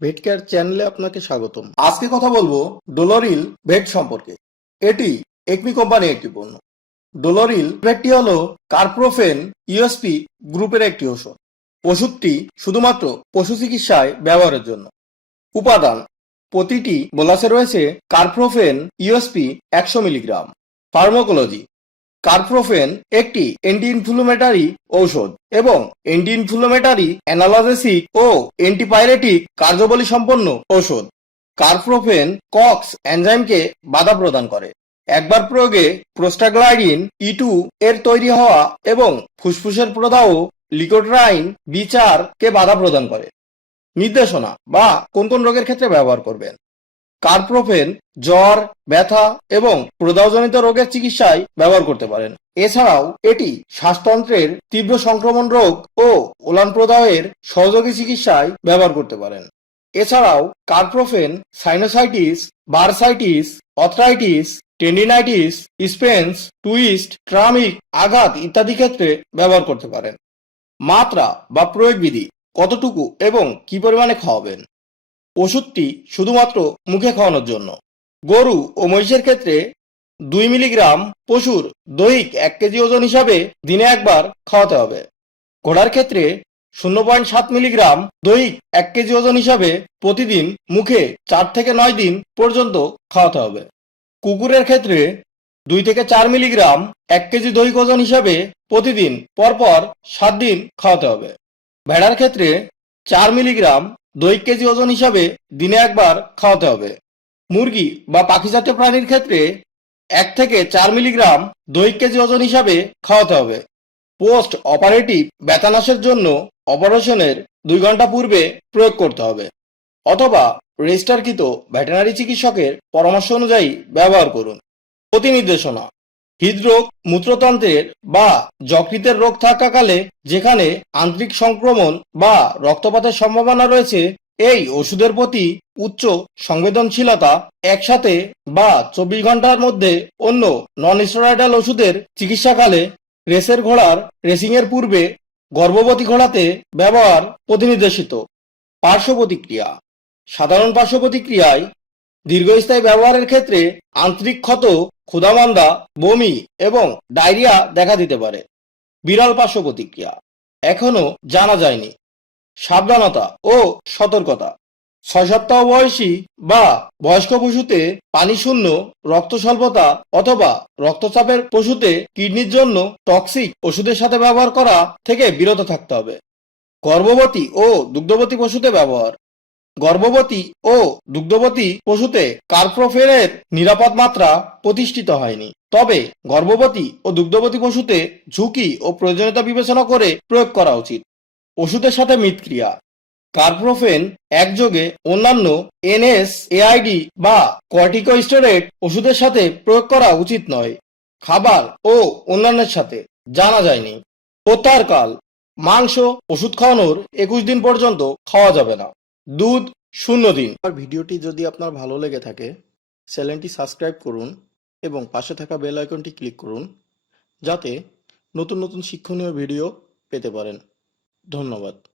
ভেট care চ্যানেলে আপনাকে স্বাগতম। আজকে কথা বলবো ডোলোরিল ভেট সম্পর্কে। এটি একমি কোম্পানির একটি পণ্য। ডোলোরিল ভেটটি হলো কার্প্রোফেন ইউএসপি গ্রুপের একটি ওষুধ। ওষুধটি শুধুমাত্র পশু চিকিৎসায় ব্যবহারের জন্য। উপাদান: প্রতিটি বোলাসে রয়েছে কার্প্রোফেন ইউএসপি 100 মিলিগ্রাম। ফার্মাকোলজি: কার্প্রোফেন একটি অ্যান্টি ইনফ্লুমেটারি ঔষধ এবং অ্যান্টি ইনফ্লুমেটারি, অ্যানালজেসিক ও অ্যান্টিপাইরেটিক কার্যাবলী সম্পন্ন ঔষধ। কার্প্রোফেন কক্স এনজাইমকে বাধা প্রদান করে। একবার প্রয়োগে প্রোস্টাগ্ল্যান্ডিন E2 এর তৈরি হওয়া এবং ফুসফুসের প্রদাহ লিকোট্রাইন B4 কে বাধা প্রদান করে। নির্দেশনা বা কোন কোন রোগের ক্ষেত্রে ব্যবহার করবেন। কার্প্রোফেন জ্বর, ব্যথা এবং প্রদাহজনিত রোগের চিকিৎসায় ব্যবহার করতে পারেন। এছাড়াও এটি শ্বাসতন্ত্রের তীব্র সংক্রমণ রোগ ও ওলান প্রদাহের সহযোগী চিকিৎসায় ব্যবহার করতে পারেন। এছাড়াও carprofen sinusitis, bursitis, arthritis, tendinitis, sprains, twist, ট্রামিক, আঘাত ইত্যাদি ক্ষেত্রে ব্যবহার করতে পারেন। মাত্রা বা প্রয়োগ বিধি: কতটুকু এবং কি পরিমাণে খাওয়াবেন। ওষুধটি শুধুমাত্র মুখে খাওয়ানোর জন্য। গরু ও মহিষের ক্ষেত্রে 2 মিলিগ্রাম, পশুর দৈহিক 1 কেজি ওজন হিসাবে দিনে একবার খাওয়াতে হবে। ঘোড়ার ক্ষেত্রে 0.7 মিলিগ্রাম দৈহিক 1 কেজি ওজন হিসাবে প্রতিদিন মুখে 4 থেকে 9 দিন পর্যন্ত খাওয়াতে হবে। কুকুরের ক্ষেত্রে 2 থেকে 4 মিলিগ্রাম 1 কেজি দৈহিক ওজন হিসাবে প্রতিদিন পরপর 7 দিন খাওয়াতে হবে। ভেড়ার ক্ষেত্রে 4 মিলিগ্রাম দৈহিক কেজি ওজন হিসাবে দিনে একবার খাওয়াতে হবে। মুরগি বা পাখি জাতীয় প্রাণীর ক্ষেত্রে 1 থেকে 4 মিলিগ্রাম দৈহিক কেজি ওজন হিসাবে খাওয়াতে হবে। পোস্ট অপারেটিভ ব্যথানাশের জন্য অপারেশনের 2 ঘন্টা পূর্বে প্রয়োগ করতে হবে অথবা রেজিস্টারকৃত ভেটেরিনারি চিকিৎসকের পরামর্শ অনুযায়ী ব্যবহার করুন। প্রতি নির্দেশনা: হৃদরোগ, মূত্রতন্ত্রের বা যকৃতের রোগ থাকাকালে যেখানে আন্তরিক সংক্রমণ বা রক্তপাতের সম্ভাবনা রয়েছে, এই ওষুধের প্রতি উচ্চ সংবেদনশীলতা একসাথে বা 24 ঘন্টার মধ্যে অন্য নন স্টেরয়েডাল ওষুধের চিকিৎসাকালে রেসের ঘোড়ার রেসিংয়ের পূর্বে গর্ভবতী ঘোড়াতে ব্যবহার প্রতিনির্দেশিত। পার্শ্ব প্রতিক্রিয়া: সাধারণ পার্শ্ব প্রতিক্রিয়ায় দীর্ঘস্থায়ী ব্যবহারের ক্ষেত্রে আন্তরিক ক্ষত, ক্ষুধামন্দা, বমি এবং ডায়রিয়া দেখা দিতে পারে। বিরল পার্শ্ব প্রতিক্রিয়া এখনো জানা যায়নি। সাবধানতা ও সতর্কতা: 6 সপ্তাহ বয়সী বা বয়স্ক পশুতে পানি শূন্য, রক্ত স্বল্পতা অথবা রক্তচাপের পশুতে কিডনির জন্য টক্সিক ওষুধের সাথে ব্যবহার করা থেকে বিরত থাকতে হবে। গর্ভবতী ও দুগ্ধবতী পশুতে ব্যবহার: গর্ভবতী ও দুগ্ধবতী পশুতে কার্প্রোফেনের নিরাপদ মাত্রা প্রতিষ্ঠিত হয়নি, তবে গর্ভবতী ও দুগ্ধবতী পশুতে ঝুঁকি ও প্রয়োজনীয়তা বিবেচনা করে প্রয়োগ করা উচিত। ওষুধের সাথে মিথস্ক্রিয়া: কার্প্রোফেন একযোগে অন্যান্য NSAID বা কর্টিকোস্টেরয়েড ওষুধের সাথে প্রয়োগ করা উচিত নয়। খাবার ও অন্যান্যের সাথে জানা যায়নি। প্রত্যাহারকাল: মাংস ওষুধ খাওয়ানোর 21 দিন পর্যন্ত খাওয়া যাবে না। দুধ 0 দিন। আর ভিডিওটি যদি আপনার ভালো লেগে থাকে, চ্যানেলটি সাবস্ক্রাইব করুন এবং পাশে থাকা বেল আইকনটি ক্লিক করুন যাতে নতুন নতুন শিক্ষণীয় ভিডিও পেতে পারেন। ধন্যবাদ।